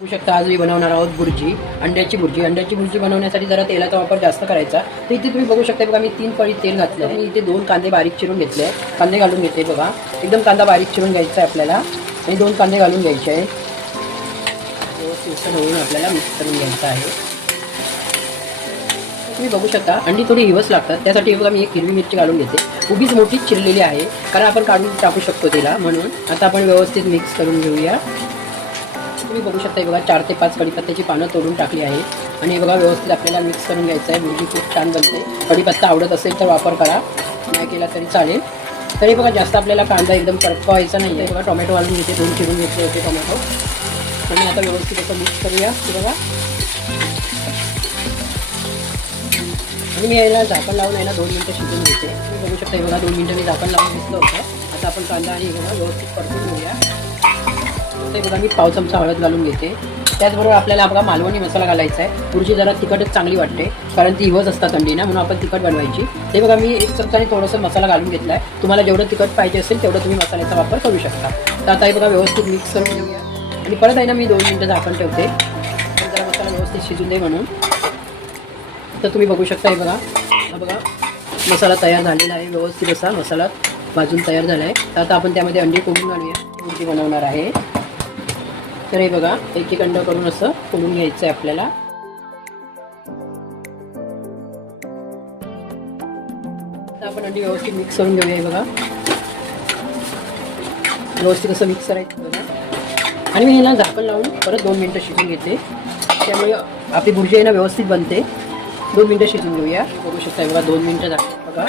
बघू शकता आज मी बनवणार आहोत बुर्जी, अंड्याची बुर्जी बनवण्यासाठी जरा तेलाचा वापर जास्त करायचा। तर इथे तुम्ही बघू शकता बघा मी 3 पळी तेल घातलं आहे। मी इथे 2 कांदे बारीक चिरून घेतले, कांदे घालून घेते बघा। एकदम कांदा बारीक चिरून घ्यायचा आहे आपल्याला आणि 2 कांदे घालून घ्यायचे आहे। व्यवस्थित होऊन आपल्याला मिक्स करून घ्यायचं आहे। तुम्ही बघू शकता अंडी थोडी हिवस लागतात, त्यासाठी बघा मी एक हिरवी मिरची घालून घेते। उभीच मोठीच चिरलेली आहे, कारण आपण काढून टाकू शकतो तिला, म्हणून आता आपण व्यवस्थित मिक्स करून घेऊया। तुम्ही बघू शकता बघा 4 ते 5 कढीपत्त्याची पानं तोडून टाकली आहेत आणि बघा व्यवस्थित आपल्याला मिक्स करून घ्यायचं आहे। बुर्जी खूप छान बनते। कढीपत्ता आवडत असेल तर वापर करा, नाही केला तरी चालेल। तरी बघा जास्त आपल्याला कांदा एकदम करपवायचा नाही आहे। बघा टोमॅटो घालून घेते, 2 चिरून घेतले होते टोमॅटो आणि आता व्यवस्थित असं मिक्स करूया बघा। आणि मी याला झाकण लावून आहे ना 2 मिनिटं शिजवून घेते। तुम्ही बघू शकता बघा 2 मिनिटं मी झाकण लावून घेतलं होतं। आता आपण कांदा आणि बघा व्यवस्थित परतून घेऊया। ते बघा मी पाव चमचा हळद घालून घेते। त्याचबरोबर आपल्याला बघा मालवणी मसाला घालायचा आहे। बुर्जी जरा तिखटच चांगली वाटते, कारण ती हिवच असतात अंडी ना, म्हणून आपण तिखट बनवायची। ते बघा मी 1 चमचाने थोडंसं मसाला घालून घेतला आहे। तुम्हाला जेवढं तिखट पाहिजे असेल तेवढं तुम्ही मसाल्याचा वापर करू शकता। तर आता हे बघा व्यवस्थित मिक्स करून घेऊया आणि परत आहे ना मी 2 मिनिटं झाकण ठेवते, जरा मसाला व्यवस्थित शिजून दे म्हणून। तर तुम्ही बघू शकता हे बघा, हा बघा मसाला तयार झालेला आहे। व्यवस्थित असा मसाला भाजून तयार झाला आहे। तर आता आपण त्यामध्ये अंडी फोडून घालूया, बुर्जी बनवणार आहे। तर हे बघा एक अंड करून असं फोडून घ्यायचं आहे आपल्याला। आता आपण अंडी व्यवस्थित मिक्स करून घेऊया बघा, व्यवस्थित असं मिक्स करायचं बघा। आणि मी याला झाकण लावून परत 2 मिनिटं शिजून घेते, त्यामुळे आपली बुर्जी आहे ना व्यवस्थित बनते। 2 मिनिटं शिजून घेऊया। बघू शकता बघा 2 मिनिटं झाली बघा,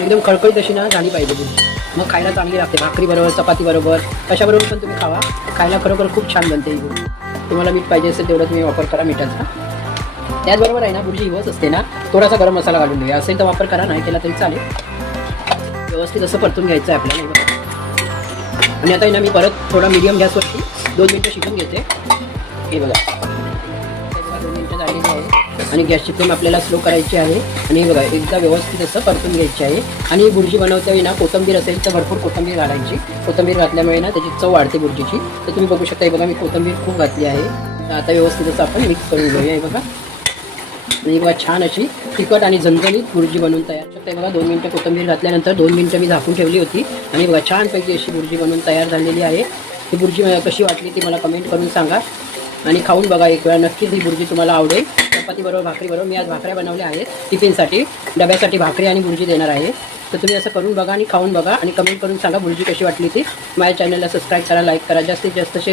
एकदम खळखळीत अशी ना झाली पाहिजे बुर्जी, मग खायला चांगली लागते। भाकरी बरोबर, चपाती बरोबर, कशाबरोबर पण तुम्ही खावा, खायला खरोखर खूप छान बनते ही बुर्जी। तुम्हाला मीठ पाहिजे असेल तेवढं तुम्ही वापर करा मिठाचा। त्याचबरोबर आहे ना बुर्जी हिवच असते ना, थोडासा गरम मसाला घालून घेऊया, असेल तर वापर करा, नाही केला तरी चालेल। व्यवस्थित असं परतून घ्यायचं आहे आपल्याला। आणि आता आहे ना मी परत थोडा मीडियम गॅसवरती 2 मिनिटं शिजून घेते। हे बघा 2 मिनिटं झालेली आहे आणि गॅसची फ्लेम आपल्याला स्लो करायची आहे। आणि बघा एकदा व्यवस्थित असं परतून घ्यायची आहे। आणि बुर्जी बनवते ना कोथिंबीर असेल तर भरपूर कोथिंबीर घालायची। कोथिंबीर घातल्यामुळे ना त्याची चव वाढते बुर्जीची। तर तुम्ही बघू शकता बघा मी कोथिंबीर खूप घातली आहे। तर आता व्यवस्थित असं आपण मिक्स करून घेऊया हे बघा। आणि बघा छान अशी तिखट आणि झणझणीत बुर्जी बनवून तयार शकते बघा। 2 मिनिटं कोथिंबीर घातल्यानंतर 2 मिनिटं मी झाकून ठेवली होती आणि बघा छानपैकी अशी बुर्जी बनवून तयार झालेली आहे। ही बुर्जी कशी वाटली ती मला कमेंट करून सांगा आणि खाऊन बघा एक वेळा, नक्कीच ही बुर्जी तुम्हाला आवडेल। चपाती बरोबर, भाकरी बरोबर। मी आज भाकऱ्या बनवल्या आहेत टिफिनसाठी, डब्यासाठी भाकरी आणि बुर्जी देणार आहे। तर तुम्ही असं करून बघा आणि खाऊन बघा आणि कमेंट करून सांगा बुर्जी कशी वाटली ती। माझ्या चॅनलला सबस्क्राईब करा, लाईक करा, जास्तीत जास्त शेअर